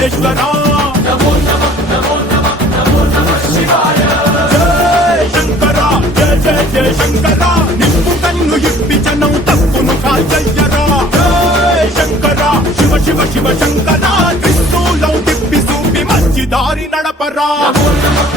మల్లేశ్వర నమో నమః నమో నమః నమో నమః శివాయ జై శంకర జయ జయ జయ శంకర నిప్పు కన్ను ఇప్పి జనం తప్పును కాల్చయ్యరా జై శంకర శివ శివ శివ శంకర త్రిశూలం తిప్పి చూపి మంచి దారి నడపరా నమో నమః